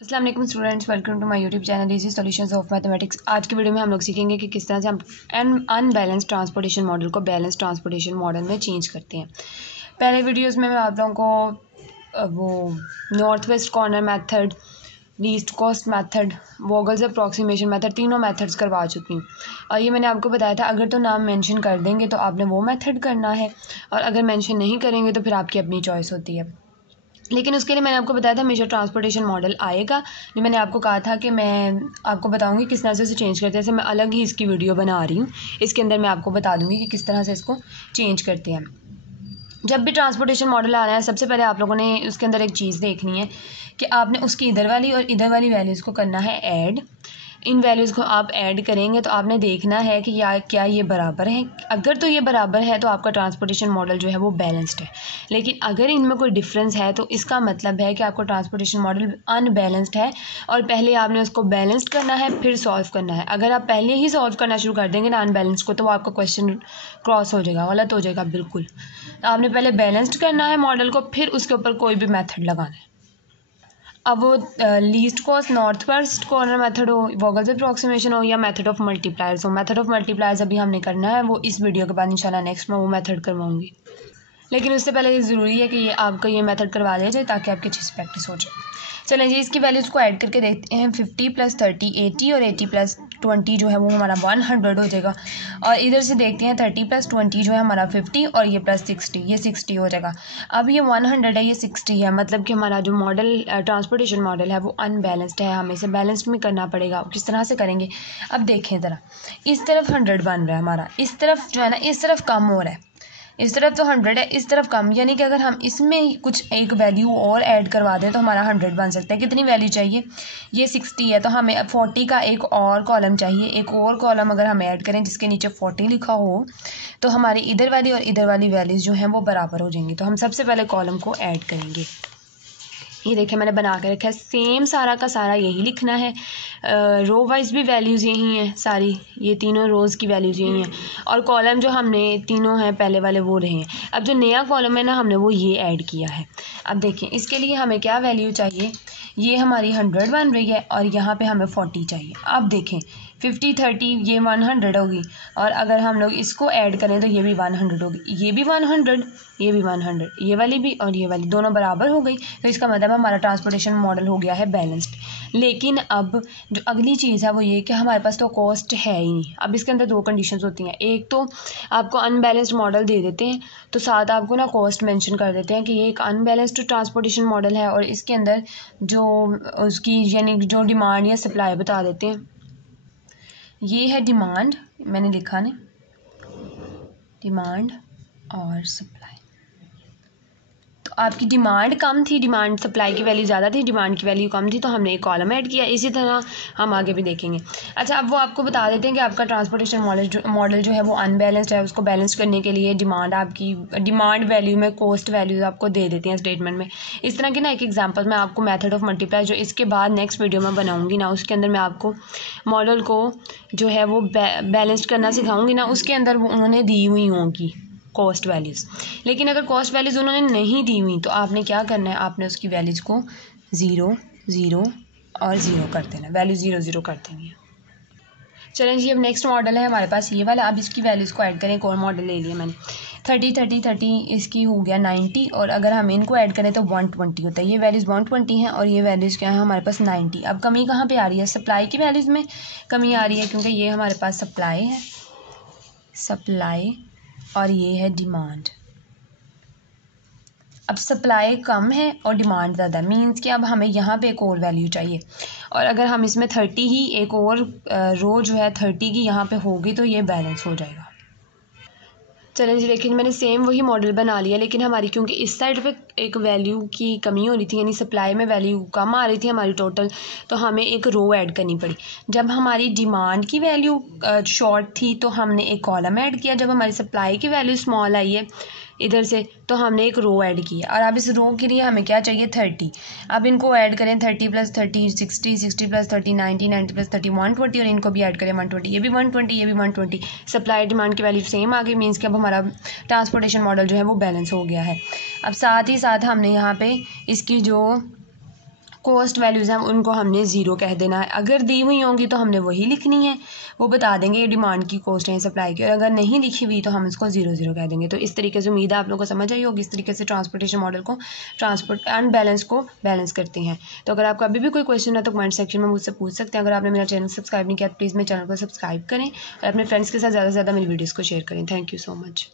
अस्सलाम वालेकुम students, welcome to my YouTube channel easy solutions of mathematics. आज की वीडियो में हम लोग सीखेंगे कि किस तरह से हम अनबैलेंस ट्रांसपोर्टेशन मॉडल को बैलेंस ट्रांसपोर्टेशन मॉडल में चेंज करते हैं। पहले वीडियोस में मैं आप लोगों को वो north west corner method, least cost method, Vogel's approximation method, तीनों मेथड्स करवा चुकी हूँ। और ये मैंने आपको बताया था अगर तो नाम मेंशन कर देंगे तो आपने वो मेथड करना है, और अगर मेंशन नहीं करेंगे तो फिर आपकी अपनी चॉइस होती है। लेकिन उसके लिए मैंने आपको बताया था हमेशा ट्रांसपोर्टेशन मॉडल आएगा। जो मैंने आपको कहा था कि मैं आपको बताऊंगी किस तरह से इसे चेंज करते हैं। जैसे मैं अलग ही इसकी वीडियो बना रही हूँ, इसके अंदर मैं आपको बता दूंगी कि किस तरह से इसको चेंज करते हैं। जब भी ट्रांसपोर्टेशन मॉडल आ रहा है, सबसे पहले आप लोगों ने उसके अंदर एक चीज़ देखनी है कि आपने उसकी इधर वाली और इधर वाली वैल्यूज़ को करना है ऐड। इन वैल्यूज़ को आप ऐड करेंगे तो आपने देखना है कि क्या ये बराबर है। अगर तो ये बराबर है तो आपका ट्रांसपोर्टेशन मॉडल जो है वो बैलेंस्ड है। लेकिन अगर इनमें कोई डिफरेंस है तो इसका मतलब है कि आपका ट्रांसपोर्टेशन मॉडल अनबैलेंस्ड है, और पहले आपने उसको बैलेंस्ड करना है फिर सॉल्व करना है। अगर आप पहले ही सॉल्व करना शुरू कर देंगे ना अनबैलेंस्ड को, तो वो आपका क्वेश्चन क्रॉस हो जाएगा, गलत हो जाएगा बिल्कुल। तो आपने पहले बैलेंस्ड करना है मॉडल को, फिर उसके ऊपर कोई भी मेथड लगाना है। अब वो least cost north west corner method हो, वोगल्स अप्रॉक्सीमेशन हो, या मेथड ऑफ मल्टीप्लायर्स हो। मेथड ऑफ मल्टीप्लायर्स अभी हमने करना है, वो इस वीडियो के बाद इंशाल्लाह नेक्स्ट में वो मेथड करवाऊंगी। लेकिन उससे पहले ये ज़रूरी है कि ये आपका ये मेथड करवा लिया जाए ताकि आपकी अच्छी से प्रैक्टिस हो जाए। चलें जी, इसकी वैल्यूज़ को ऐड करके देखते हैं। 50 + 30 80, और 80 + 20 जो है वो हमारा 100 हो जाएगा। और इधर से देखते हैं 30 + 20 जो है हमारा 50, और ये प्लस 60 ये 60 हो जाएगा। अब ये 100 है, ये 60 है, मतलब कि हमारा जो मॉडल ट्रांसपोर्टेशन मॉडल है वो अनबैलेंस्ड है। हमें इसे बैलेंस्ड में करना पड़ेगा। किस तरह से करेंगे अब देखें ज़रा। इस तरफ 100 बन रहा है हमारा, इस तरफ जो है ना इस तरफ कम हो रहा है। इस तरफ तो 100 है, इस तरफ कम, यानी कि अगर हम इसमें कुछ एक वैल्यू और ऐड करवा दें तो हमारा 100 बन सकता है। कितनी वैल्यू चाहिए? ये 60 है, तो हमें अब 40 का एक और कॉलम चाहिए। एक और कॉलम अगर हम ऐड करें जिसके नीचे 40 लिखा हो, तो हमारी इधर वाली और इधर वाली वैल्यूज़ जो हैं वो बराबर हो जाएंगी। तो हम सबसे पहले कॉलम को ऐड करेंगे। ये देखिए मैंने बना के रखा है, सेम सारा का सारा यही लिखना है। रो वाइज भी वैल्यूज़ यही हैं सारी, ये तीनों रोज़ की वैल्यूज़ यही हैं, और कॉलम जो हमने तीनों हैं पहले वाले वो रहे हैं। अब जो नया कॉलम है ना हमने वो ये ऐड किया है। अब देखें इसके लिए हमें क्या वैल्यू चाहिए। ये हमारी 100 बन रही है और यहाँ पे हमें 40 चाहिए। अब देखें 50 30 ये 100 होगी, और अगर हम लोग इसको ऐड करें तो ये भी 100 होगी, ये भी 100, ये भी 100, ये वाली भी और ये वाली दोनों बराबर हो गई। तो इसका मतलब हमारा ट्रांसपोर्टेशन मॉडल हो गया है बैलेंस्ड। लेकिन अब जो अगली चीज़ है वो ये कि हमारे पास तो कॉस्ट है ही नहीं। अब इसके अंदर दो कंडीशंस होती हैं। एक तो आपको अनबैलेंस्ड मॉडल दे देते हैं, तो साथ आपको ना कॉस्ट मेंशन कर देते हैं कि ये एक अनबैलेंस्ड ट्रांसपोर्टेशन मॉडल है, और इसके अंदर जो उसकी यानी जो डिमांड या सप्लाई बता देते हैं। ये है डिमांड, मैंने लिखा नहीं, डिमांड और सप्लाई। तो आपकी डिमांड कम थी, डिमांड सप्लाई की वैल्यू ज़्यादा थी, डिमांड की वैल्यू कम थी, तो हमने एक कॉलम ऐड किया। इसी तरह हम आगे भी देखेंगे। अच्छा, अब वो आपको बता देते हैं कि आपका ट्रांसपोर्टेशन मॉडल जो है वो अनबैलेंस्ड है। उसको बैलेंस करने के लिए डिमांड आपकी डिमांड वैल्यू में कॉस्ट वैल्यूज़ आपको दे देते हैं स्टेटमेंट में। इस तरह की ना एक एग्जाम्पल मैं आपको मेथड ऑफ मल्टीप्लाई जो इसके बाद नेक्स्ट वीडियो में बनाऊँगी ना, उसके अंदर मैं आपको मॉडल को जो है वो बैलेंस करना सिखाऊँगी ना, उसके अंदर वो उन्होंने दी हुई होंगी कॉस्ट वैल्यूज़। लेकिन अगर कॉस्ट वैल्यूज़ उन्होंने नहीं दी हुई तो आपने क्या करना है, आपने उसकी वैल्यूज़ को 0 0 और 0 कर देना, वैल्यू 0 0 कर देनी है। चलें जी, अब नेक्स्ट मॉडल है हमारे पास ये वाला। अब इसकी वैल्यूज़ को ऐड करें। एक और मॉडल ले लिया मैंने, 30 30 30, इसकी हो गया 90, और अगर हम इनको ऐड करें तो 120 होता है। ये वैल्यूज़ 120 हैं, और ये वैल्यूज़ क्या है हमारे पास 90। अब कमी कहाँ पे आ रही है? सप्लाई की वैल्यूज़ में कमी आ रही है, क्योंकि ये हमारे पास सप्लाई है, सप्लाई, और ये है डिमांड। अब सप्लाई कम है और डिमांड ज़्यादा, मींस कि अब हमें यहाँ पे एक और वैल्यू चाहिए, और अगर हम इसमें 30 ही एक और रो जो है 30 की यहाँ पे होगी तो ये बैलेंस हो जाएगा। चलें जी, लेकिन मैंने सेम वही मॉडल बना लिया, लेकिन हमारी क्योंकि इस साइड पे एक वैल्यू की कमी हो रही थी, यानी सप्लाई में वैल्यू कम आ रही थी हमारी टोटल, तो हमें एक रो ऐड करनी पड़ी। जब हमारी डिमांड की वैल्यू शॉर्ट थी तो हमने एक कॉलम ऐड किया। जब हमारी सप्लाई की वैल्यू स्मॉल आई है इधर से, तो हमने एक रो ऐड की। और अब इस रो के लिए हमें क्या चाहिए? 30। अब इनको ऐड करें, 30 + 30 60, 60 + 30 90, 90 + 30 120, और इनको भी ऐड करें 120, ये भी 120, ये भी 120। सप्लाई डिमांड की वैल्यू सेम आ गई, मीन्स कि अब हमारा ट्रांसपोर्टेशन मॉडल जो है वो बैलेंस हो गया है। अब साथ ही साथ हमने यहाँ पे इसकी जो कॉस्ट वैल्यूज़ हैं उनको हमने ज़ीरो कह देना है। अगर दी हुई होंगी तो हमने वही लिखनी है, वो बता देंगे ये डिमांड की कॉस्ट है सप्लाई की, और अगर नहीं लिखी हुई तो हम इसको ज़ीरो ज़ीरो कह देंगे। तो इस तरीके से उम्मीद है आप लोगों को समझ आई होगी, इस तरीके से ट्रांसपोर्टेशन मॉडल को अनबैलेंस को बैलेंस करते हैं। तो अगर आपका अभी भी कोई क्वेश्चन है तो कमेंट सेक्शन में मुझसे पूछ सकते हैं। अगर आपने मेरा चैनल सब्सक्राइब नहीं किया तो प्लीज़ मेरे चैनल को सब्सक्राइब करें और अपने फ्रेंड्स के साथ ज़्यादा से ज़्यादा मेरी वीडियोज़ को शेयर करें। Thank you so much.